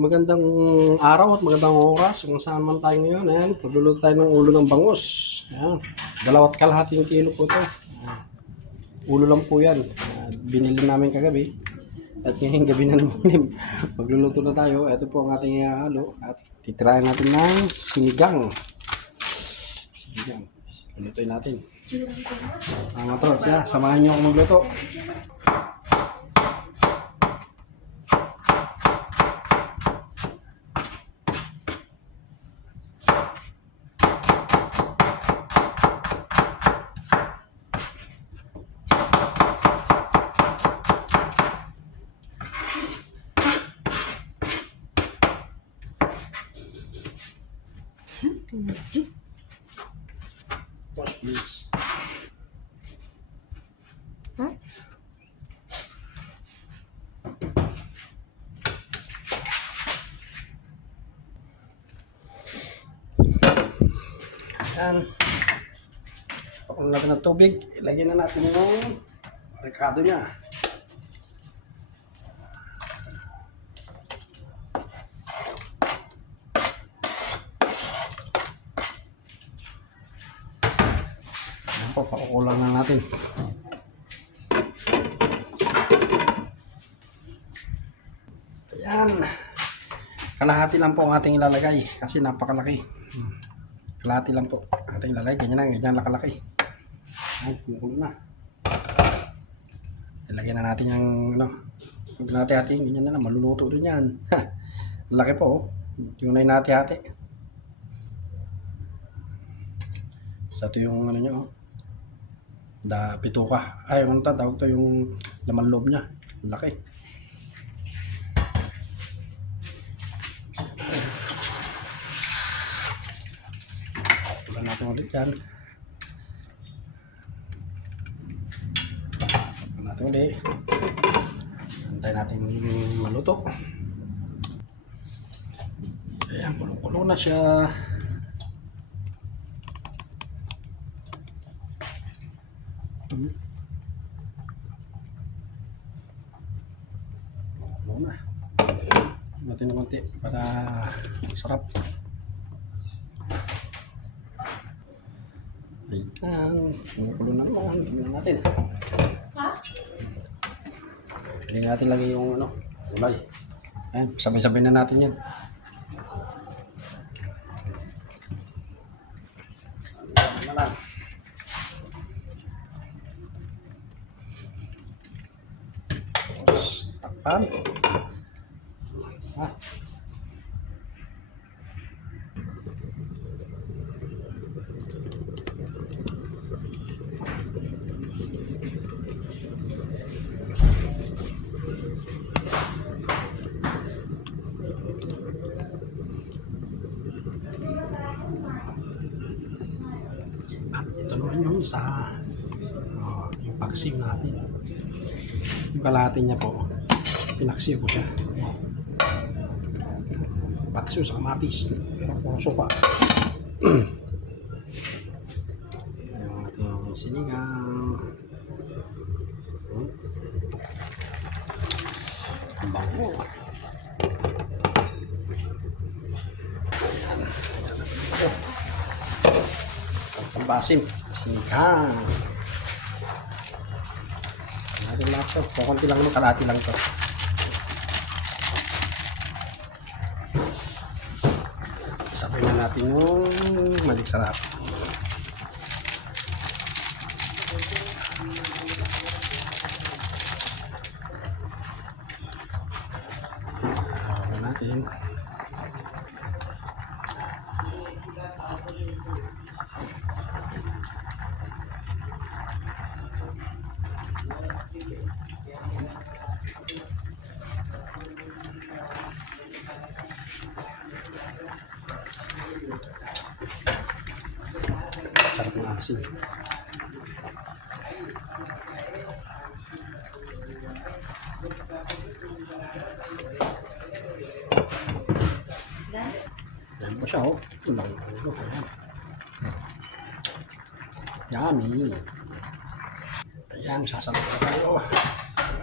magandang araw at magandang oras kung saan man tayo ngayon. Ayan, magluluto tayo ng ulo ng bangus. Ayan, 2.5 kilo po ito. Ulo lang po yan. Binili namin kagabi. At ngayong gabi na naman, magluluto na tayo. Ito po ang ating ihahalo. At titirayan natin ng sinigang. Sinigang. Lulutuin natin. Mga tros, samahan niyo ako magluto. Wash please. Huh? Ayan. Pakulo natin ng tubig. Ilagyan na natin yung rekado niya. Ayan po, pakukulang na natin. Ayan. Kalahati lang po ang ating ilalagay kasi napakalaki. Kalahati lang po ating ilalagay. Ganyan lang kalaki. Ayan, kumukulo na. Ilagyan na natin yung huwag natin ating ganyan na lang. Maluluto rin yan. Laki po. Yung na yung hati-hati. So ito yung nyo. Pituka. Ay, yung tawag to yung laman loob niya. Laki. Tulan natin ulit yan. Tulan natin ulit. Antay natin maluto. Ayan, kulong-kulong na siya. Kulong na. Natin na konti para masarap. Ayan, kumukulo na naman. Tingnan natin. Hindi natin lagi yung gulay. Ayan, sabay-sabay na natin yan. Ayan na lang. Tapos, takpan. At ito naman yung yung paksiw natin. Yung kalahati niya po, pinaksiw ko siya. Paksiw sa kamatis, pero puro sopa. Yung ating sinigang. Ang bango. Basim, sinigang. Natin lahat ito. Kukunti lang naman, kalahati lang ito. Sabay na natin yung malik sarap. Sabay natin. Sarap ng asin. Ayan po siya, ito lang. Ayan. Yummy. Ayan, sasalap na tayo.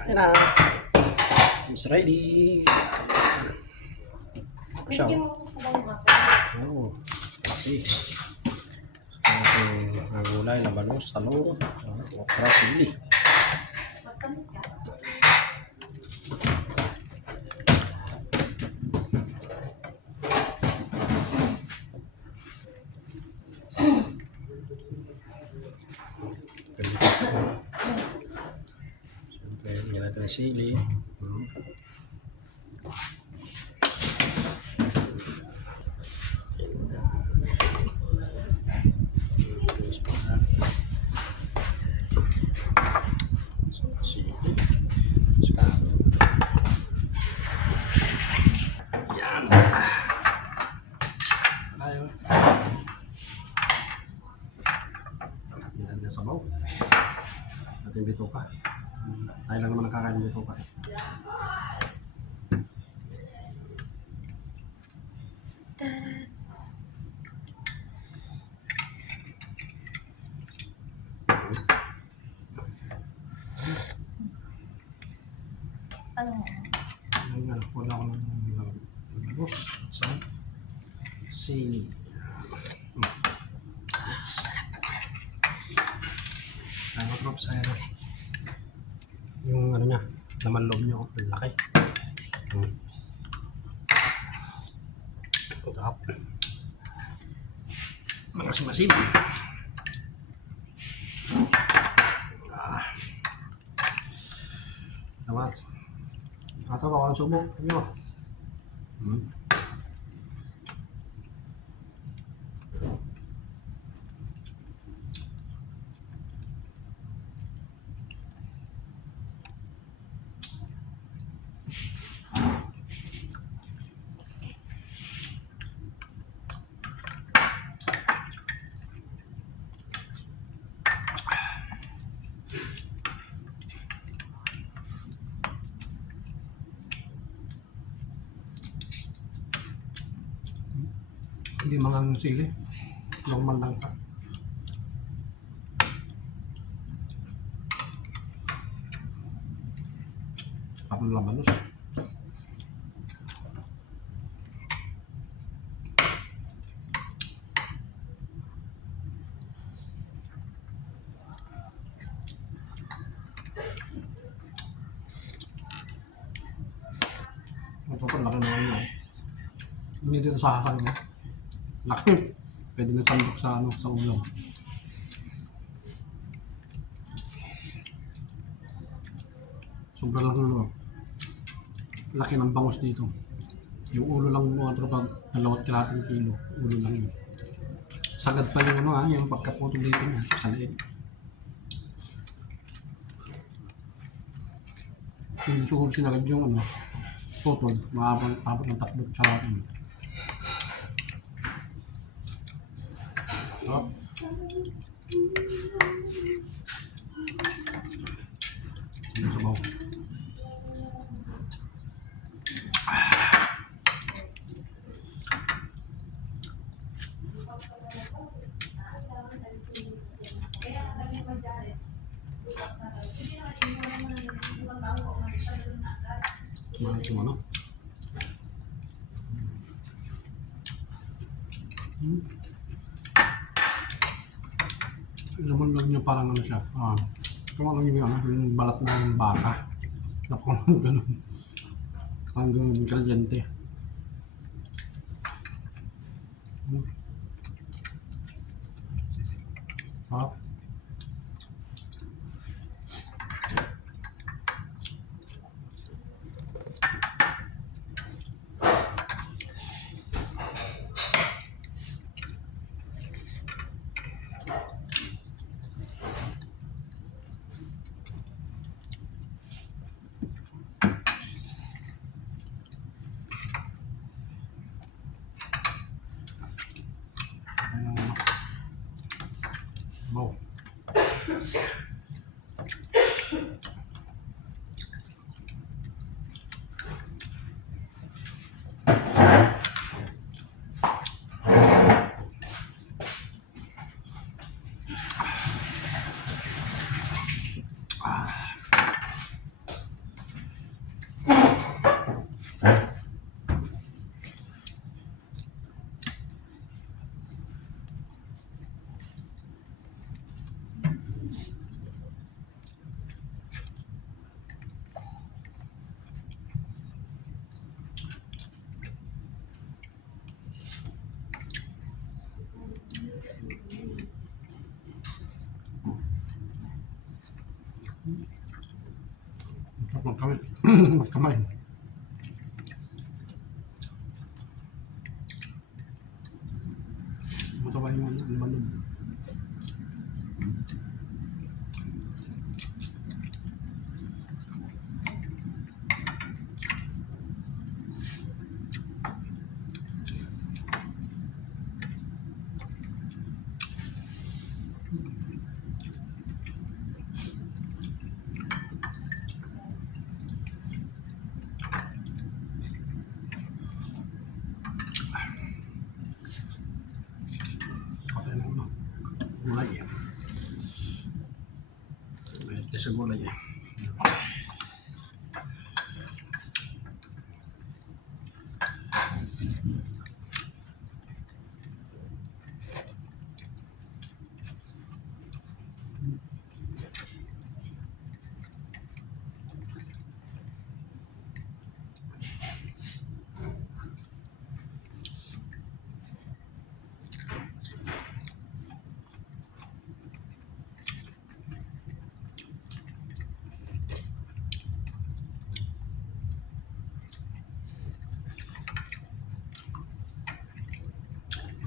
Ayan na. It's ready. siya. Bigyan mo ako sa bawang apple. Oo. Kasi, ang gulay, labanos, talong, okra, sili. Magkamit ka. Siyempre, lagyan natin ng sili. Sili. Yan. Ayun. Yan na sabaw. Ating bituka. Tayo lang naman nakakain ng bituka. Ano mo? Ayun nga, wala ko ng labanos at sa sili. Ano drop sa yung ano niya, naman loob niya, laki. Sarap. Masim-masim. Dapat. Atau kawan subuh, ayo. Hindi mangang sili. Normal lang pa. Kapag labanos. Ito pa laki naman yun. Hindi dito sa hasang niya. Laki. Pwede na sandok sa ano, sa ulam. Sobrang laki naman. Laki ng bangus dito. Yung ulo lang mga tropa, 2 kilo. Ulo lang yun. Sagad pa yung ano ha, yung pagkaputol dito mo, sa liit. Hindi siguro sinagad yung ano, putol, maabang tapos ng 3 kalahati. Oh. Sino sabaw? Mahal cuma no? Laman lang niya parang ano siya. Kung ano yung balat ng baka. Napakang ganun. Hanggang kalyente. Sarap. Wow. Magkamay. Magkamay. Mataba yung ano ba nun? Kapay na ano. Gulay eh. May sa gulay eh.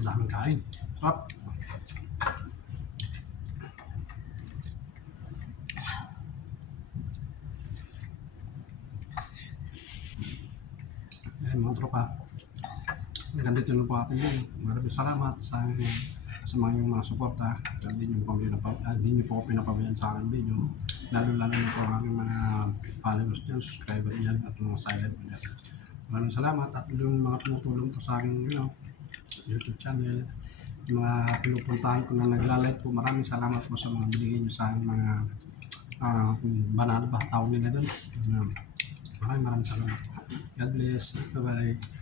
Ang daming kain. Sarap. Ayan mga tropa. Ganito na po atin din. Maraming salamat sa mga yung mga suporta. Hindi nyo po ako pinapabayaan sa akin video. Lalo-lalo na po ang aming mga followers dyan, subscriber dyan, at mga silent po dyan. Maraming salamat at yung mga tumutulong po sa aking YouTube channel. Yung mga pinupuntahan ko na nagla-like po. Maraming salamat po sa mga binigay nyo sa aking mga banana ba? Tawag nila doon. Maraming salamat. God bless. Bye-bye.